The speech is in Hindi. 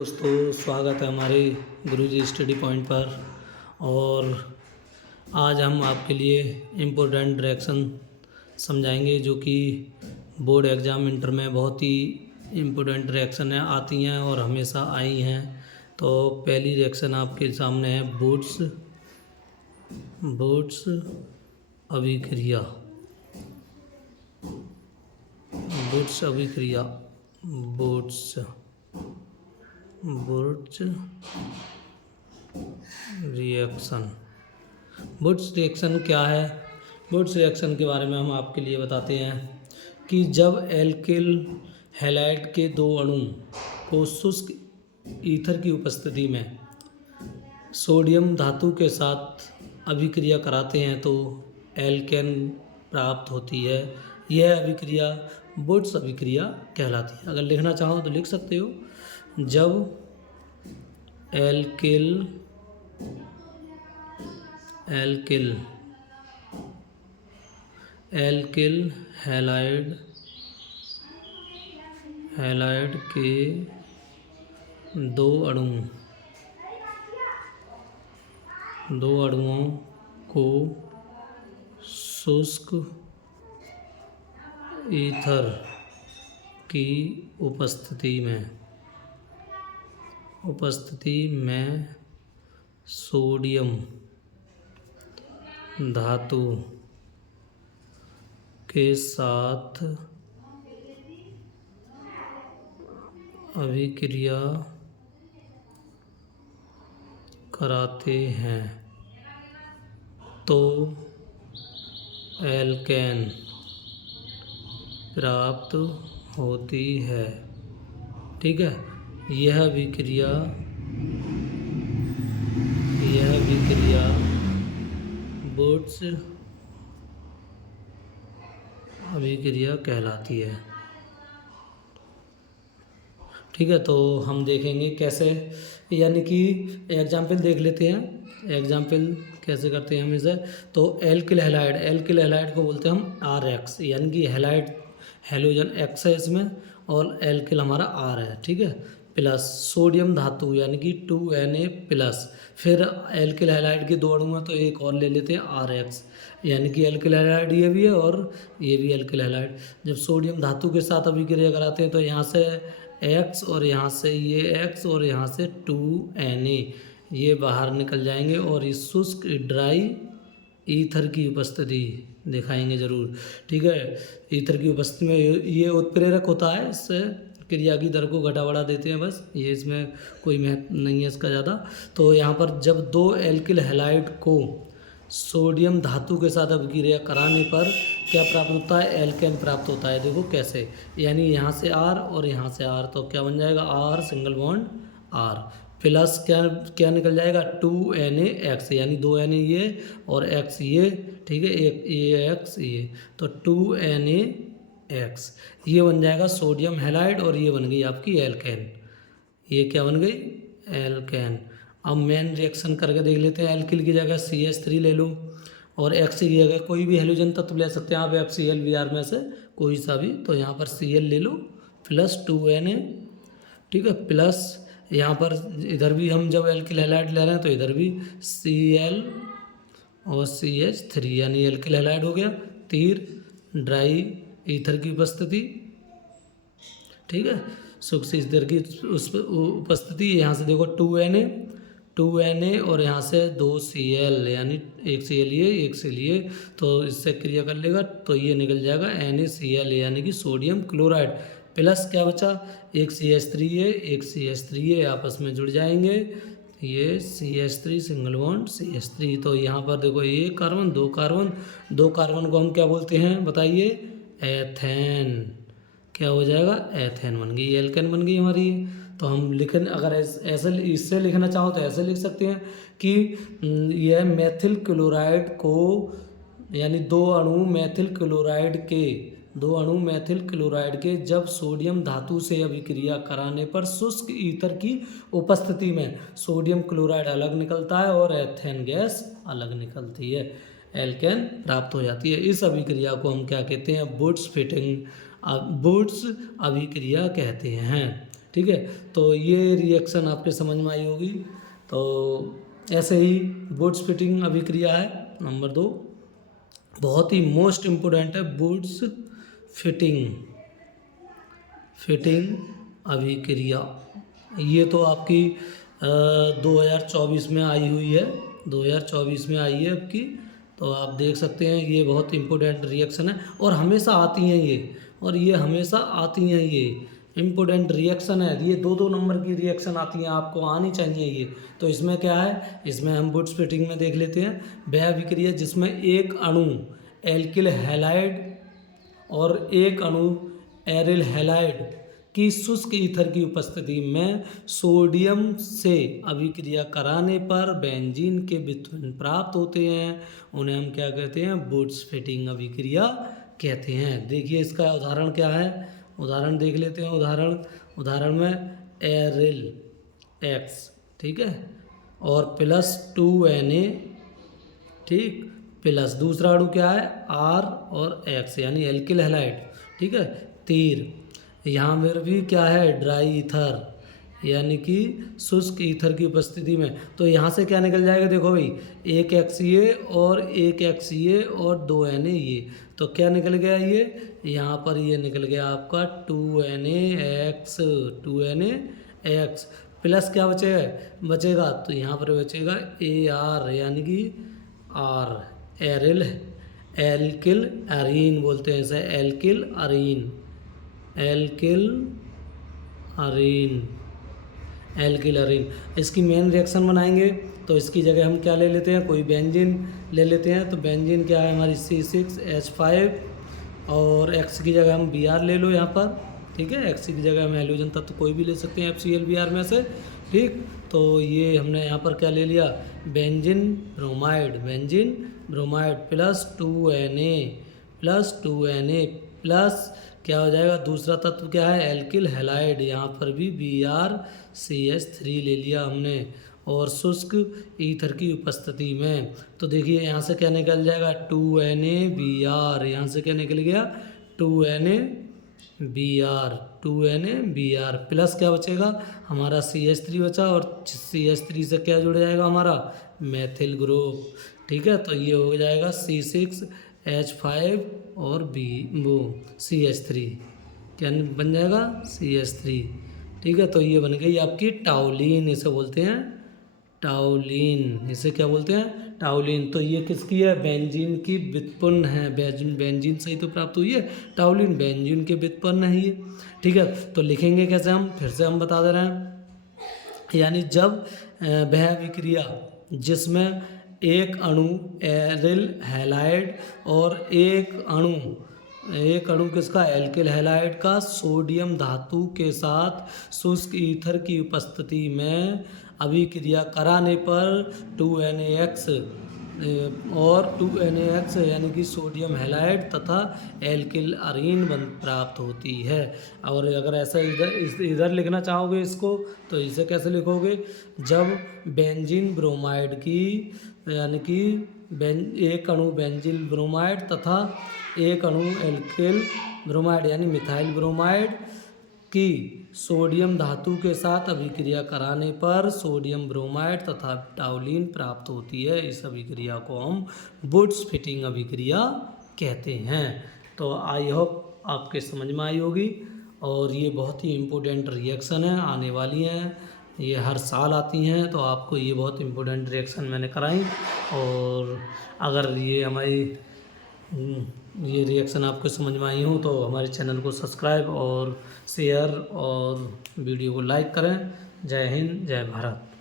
दोस्तों, स्वागत है हमारे गुरुजी स्टडी पॉइंट पर। और आज हम आपके लिए इम्पोर्टेंट डायरेक्शन समझाएंगे जो कि बोर्ड एग्ज़ाम इंटर में बहुत ही इम्पोर्टेंट डायरेक्शन है, आती हैं और हमेशा आई हैं। तो पहली डायरेक्शन आपके सामने है बोर्ड्स अभिक्रिया। बोर्ड्स अभिक्रिया बोर्ड्स रिएक्शन। बुर्स रिएक्शन क्या है? बुर्स रिएक्शन के बारे में हम आपके लिए बताते हैं कि जब एल्किल हैलाइड के दो अणु को शुष्क ईथर की उपस्थिति में सोडियम धातु के साथ अभिक्रिया कराते हैं तो एल्केन प्राप्त होती है। यह अभिक्रिया बुर्स अभिक्रिया कहलाती है। अगर लिखना चाहो तो लिख सकते हो। जब एल्किल हैलाइड के दो अणुओं को शुष्क ईथर की उपस्थिति में सोडियम धातु के साथ अभिक्रिया कराते हैं तो एल्केन प्राप्त होती है। ठीक है, यह अभिक्रिया बुर्स अभिक्रिया कहलाती है। ठीक है, तो हम देखेंगे कैसे, यानी कि एग्जाम्पल देख लेते हैं। एग्जाम्पल कैसे करते हैं हम इसे। तो एल्किल हैलाइड को बोलते हैं हम RX, यानी कि हैलाइड हेलोजन X है इसमें और एल्किल हमारा R है। ठीक है, प्लस सोडियम धातु यानी कि 2Na प्लस। फिर एल्किल हैलाइड के दो अणु हैं तो एक और ले लेते हैं RX, यानी कि एल्किल हैलाइड ये भी है और ये भी एल्किल हैलाइड। जब सोडियम धातु के साथ अभिक्रिया कराते हैं तो यहाँ से X और यहाँ से ये X और यहाँ से 2Na ये बाहर निकल जाएंगे और इस शुष्क ड्राई ईथर की उपस्थिति दिखाएंगे ज़रूर। ठीक है, ईथर की उपस्थिति में ये उत्प्रेरक होता है, इससे क्रिया की दर को घटा बढ़ा देते हैं, बस ये इसमें कोई महत्व नहीं है इसका ज़्यादा। तो यहाँ पर जब दो एल्किल हैलाइड को सोडियम धातु के साथ अभिक्रिया कराने पर क्या प्राप्त होता है? एल्केन प्राप्त होता है। देखो कैसे, यानी यहाँ से R और यहाँ से R, तो क्या बन जाएगा? R single bond R plus क्या निकल जाएगा? 2NaX, यानी 2Na ये और X ये। ठीक है, एक ये X ये, तो 2NaX ये बन जाएगा सोडियम हैलाइड और ये बन गई आपकी एल्केन। ये क्या बन गई? एल्केन। अब मेन रिएक्शन करके देख लेते हैं। एल्किल की जगह CH3 ले लो और X की जगह कोई भी हेलोजन तत्व ले सकते हैं आप FCl Br में से कोई सा भी। तो यहाँ पर Cl ले लो प्लस 2Na। ठीक है, प्लस यहाँ पर इधर भी हम जब एल्किल हैलाइड ले रहे हैं तो इधर भी Cl और CH3 यानी एल्किल हैलाइड हो गया। तीर ड्राई ईथर की उपस्थिति। ठीक है, शुष्क ईथर की उपस्थिति। यहाँ से देखो 2Na और यहाँ से 2Cl, यानी एक Cl ये एक Cl ये, तो इससे क्रिया कर लेगा तो ये निकल जाएगा NaCl यानी कि सोडियम क्लोराइड। प्लस क्या बचा? एक CH3 ये एक CH3 ये आपस में जुड़ जाएंगे, ये CH3 सिंगल बॉन्ड CH3। तो यहाँ पर देखो एक कार्बन दो कार्बन को हम क्या बोलते हैं बताइए? एथेन। क्या हो जाएगा? एथेन बन गई, एल्केन बन गई हमारी। तो हम लिखन अगर ऐसे इससे लिखना चाहो तो ऐसे लिख सकते हैं कि यह मेथिल क्लोराइड को, यानी दो अणु मेथिल क्लोराइड के जब सोडियम धातु से अभिक्रिया कराने पर शुष्क ईथर की उपस्थिति में सोडियम क्लोराइड अलग निकलता है और एथेन गैस अलग निकलती है, एल्केन प्राप्त हो जाती है। इस अभिक्रिया को हम क्या कहते हैं? बुर्स अभिक्रिया कहते हैं। ठीक है, तो ये रिएक्शन आपके समझ में आई होगी। तो ऐसे ही वुड्स फिटिंग अभिक्रिया है नंबर 2, बहुत ही मोस्ट इम्पोर्टेंट है वुड्स फिटिंग अभिक्रिया। ये तो आपकी 2024 में आई हुई है, 2024 में आई है आपकी। तो आप देख सकते हैं ये बहुत इम्पोर्टेंट रिएक्शन है और हमेशा आती हैं ये हमेशा आती हैं ये इम्पोर्टेंट रिएक्शन है। ये 2-2 नंबर की रिएक्शन आती हैं, आपको आनी चाहिए ये। तो इसमें क्या है, इसमें हम वुड्स फिटिंग में देख लेते हैं वह अभिक्रिया जिसमें एक अणु एल्किल हैलाइड और एक अणु एरिल हैलाइड की शुष्क ईथर की उपस्थिति में सोडियम से अभिक्रिया कराने पर बेंजीन के व्युत्पन्न प्राप्त होते हैं, उन्हें हम क्या कहते हैं, वुड्स फिटिंग अभिक्रिया कहते हैं। देखिए इसका उदाहरण क्या है, उदाहरण देख लेते हैं। उदाहरण में एरिल एक्स, ठीक है, और प्लस 2Na, ठीक, प्लस दूसरा अणु क्या है आर और एक्स यानी एल्किल हैलाइड, ठीक है, तीर। यहाँ पर भी क्या है ड्राई ईथर यानी कि शुष्क ईथर की उपस्थिति में। तो यहाँ से क्या निकल जाएगा, देखो भाई, एक XA और एक XA और 2Na ये, तो क्या निकल गया ये, यहाँ पर ये निकल गया आपका 2NaX प्लस क्या बचेगा, तो यहाँ पर बचेगा AR यानी कि आर एल्किल अरीन बोलते हैं इसे, एल्किल अरीन। इसकी मेन रिएक्शन बनाएंगे तो इसकी जगह हम क्या ले लेते हैं, कोई बेंजीन ले लेते हैं। तो बेंजीन क्या है हमारी C6H5 और X की जगह हम Br ले लो यहाँ पर, ठीक है, X की जगह हम हाइड्रोजन तत्व कोई भी ले सकते हैं FCl Br में से, ठीक। तो ये हमने यहाँ पर क्या ले लिया, benzene bromide plus 2Na plus क्या हो जाएगा, दूसरा तत्व क्या है एल्किल हैलाइड, यहाँ पर भी BrCH3 ले लिया हमने और शुष्क ईथर की उपस्थिति में। तो देखिए यहाँ से क्या निकल जाएगा 2NaBr, यहाँ से क्या निकल गया 2NaBr प्लस क्या बचेगा हमारा CH3 बचा और CH3 से क्या जुड़ जाएगा हमारा मेथिल ग्रुप, ठीक है। तो ये हो जाएगा C6H5 और CH3 क्या बन जाएगा CH3, ठीक है। तो ये बन गई आपकी टाउलिन, इसे बोलते हैं टाउलिन, इसे क्या बोलते हैं टाउलिन। तो ये किसकी है, बेंजीन की व्युत्पन्न है, बेंजीन से ही तो प्राप्त हुई है, टाउलिन बेंजीन के व्युत्पन्न है ये, ठीक है। तो लिखेंगे कैसे हम, फिर से हम बता दे रहे हैं, यानी जब वह अभिक्रिया जिसमें एक अणु एरिल हैलाइड और एक अणु किसका एल्किल हैलाइड का सोडियम धातु के साथ शुष्क ईथर की उपस्थिति में अभिक्रिया कराने पर 2NaX यानी कि सोडियम हैलाइड तथा एल्किल अरीन प्राप्त होती है। और अगर ऐसा इधर लिखना चाहोगे इसको तो इसे कैसे लिखोगे, जब बेंजीन ब्रोमाइड की यानी कि एक अणु बेंजीन ब्रोमाइड तथा एक अणु एल्किल ब्रोमाइड यानी मिथाइल ब्रोमाइड की सोडियम धातु के साथ अभिक्रिया कराने पर सोडियम ब्रोमाइड तथा टाउलिन प्राप्त होती है। इस अभिक्रिया को हम वुड्स फिटिंग अभिक्रिया कहते हैं। तो आई होप आपके समझ में आई होगी और ये बहुत ही इम्पोर्टेंट रिएक्शन है, आने वाली हैं, ये हर साल आती हैं। तो आपको ये बहुत इम्पोर्टेंट रिएक्शन मैंने कराई और अगर ये हमारी ये रिएक्शन आपको समझ में आई हो तो हमारे चैनल को सब्सक्राइब और शेयर और वीडियो को लाइक करें। जय हिंद, जय भारत।